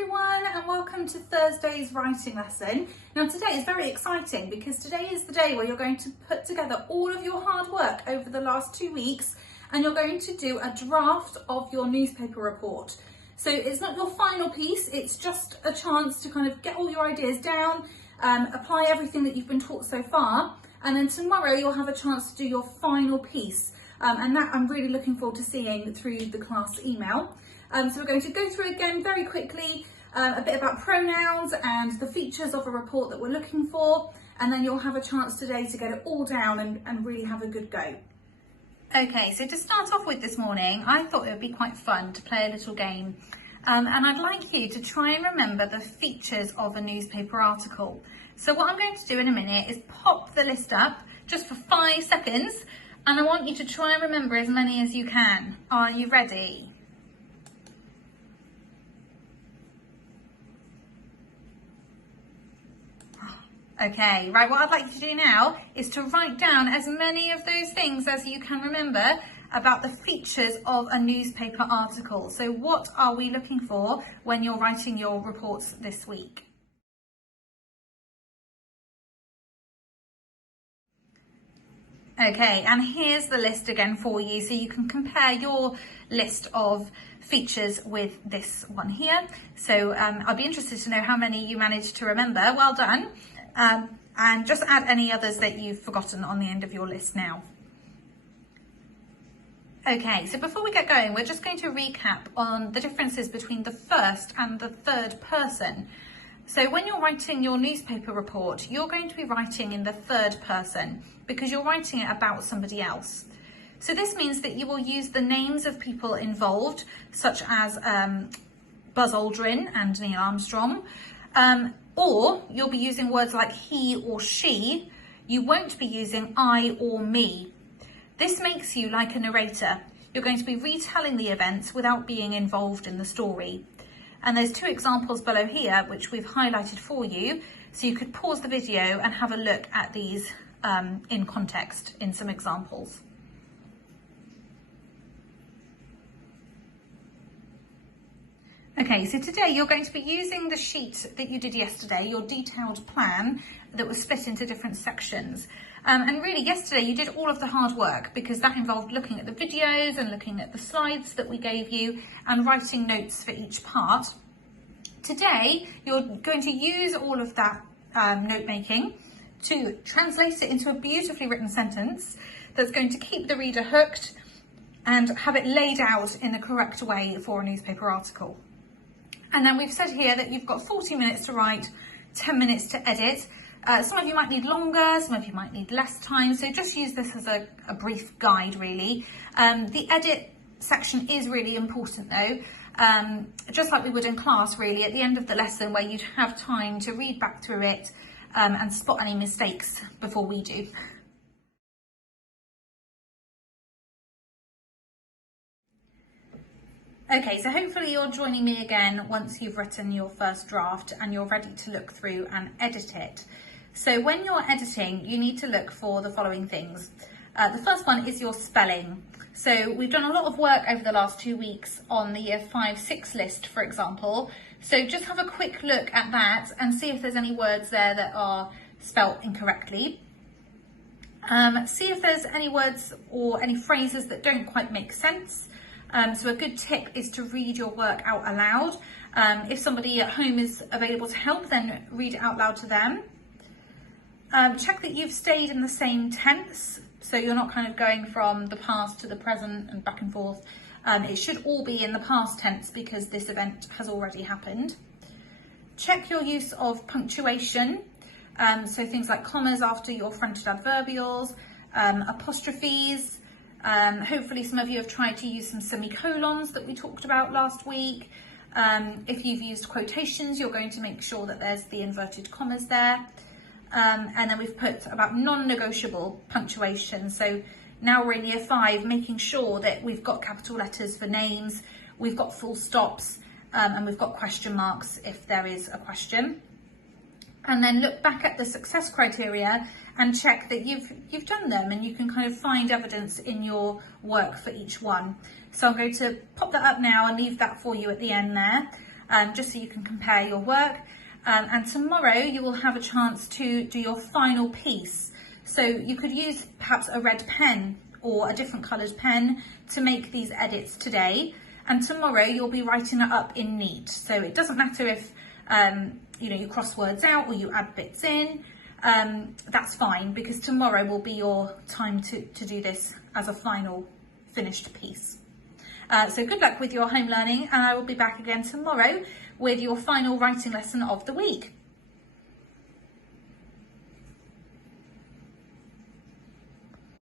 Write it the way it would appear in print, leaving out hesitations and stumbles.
everyone, and welcome to Thursday's writing lesson. Now today is very exciting because today is the day where you're going to put together all of your hard work over the last 2 weeks and you're going to do a draft of your newspaper report. So it's not your final piece, it's just a chance to kind of get all your ideas down, apply everything that you've been taught so far, and then tomorrow you'll have a chance to do your final piece. And that I'm really looking forward to seeing through the class email. So we're going to go through again very quickly a bit about pronouns and the features of a report that we're looking for, and then you'll have a chance today to get it all down and really have a good go. Okay, so to start off with this morning, I thought it would be quite fun to play a little game. And I'd like you to try and remember the features of a newspaper article. So what I'm going to do in a minute is pop the list up just for 5 seconds, and I want you to try and remember as many as you can. Are you ready? Okay, right, what I'd like you to do now is to write down as many of those things as you can remember about the features of a newspaper article. So what are we looking for when you're writing your reports this week? Okay, and here's the list again for you so you can compare your list of features with this one here. So I'll be interested to know how many you managed to remember. Well done. And just add any others that you've forgotten on the end of your list now. Okay, so before we get going, we're just going to recap on the differences between the first and the third person. So when you're writing your newspaper report, you're going to be writing in the third person because you're writing it about somebody else. So this means that you will use the names of people involved, such as Buzz Aldrin and Neil Armstrong, or you'll be using words like he or she. You won't be using I or me. This makes you like a narrator. You're going to be retelling the events without being involved in the story. And there's 2 examples below here which we've highlighted for you, so you could pause the video and have a look at these in context in some examples. Okay, so today you're going to be using the sheet that you did yesterday, your detailed plan that was split into different sections. And really yesterday you did all of the hard work because that involved looking at the videos and looking at the slides that we gave you and writing notes for each part. Today you're going to use all of that note making to translate it into a beautifully written sentence that's going to keep the reader hooked and have it laid out in the correct way for a newspaper article. And then we've said here that you've got 40 minutes to write, 10 minutes to edit. Some of you might need longer, some of you might need less time. So just use this as a brief guide, really. The edit section is really important though. Just like we would in class, really, at the end of the lesson where you'd have time to read back through it and spot any mistakes before we do. Okay, so hopefully you're joining me again once you've written your first draft and you're ready to look through and edit it. So when you're editing, you need to look for the following things. The first one is your spelling. So we've done a lot of work over the last 2 weeks on the year 5-6 list, for example. So just have a quick look at that and see if there's any words there that are spelt incorrectly. See if there's any words or any phrases that don't quite make sense. So a good tip is to read your work out aloud. If somebody at home is available to help, then read it out loud to them. Check that you've stayed in the same tense, so you're not kind of going from the past to the present and back and forth. It should all be in the past tense because this event has already happened. Check your use of punctuation, so things like commas after your fronted adverbials, apostrophes. Hopefully some of you have tried to use some semicolons that we talked about last week. If you've used quotations, you're going to make sure that there's the inverted commas there. And then we've put about non-negotiable punctuation. So now we're in year 5, making sure that we've got capital letters for names, we've got full stops, and we've got question marks if there is a question. And then look back at the success criteria and check that you've done them, and you can kind of find evidence in your work for each one. So I'm going to pop that up now and leave that for you at the end there. just so you can compare your work. And tomorrow you will have a chance to do your final piece. So you could use perhaps a red pen or a different coloured pen to make these edits today. And tomorrow you'll be writing it up in neat. So it doesn't matter if you cross words out or you add bits in. That's fine, because tomorrow will be your time to do this as a final finished piece. So good luck with your home learning, and I will be back again tomorrow with your final writing lesson of the week.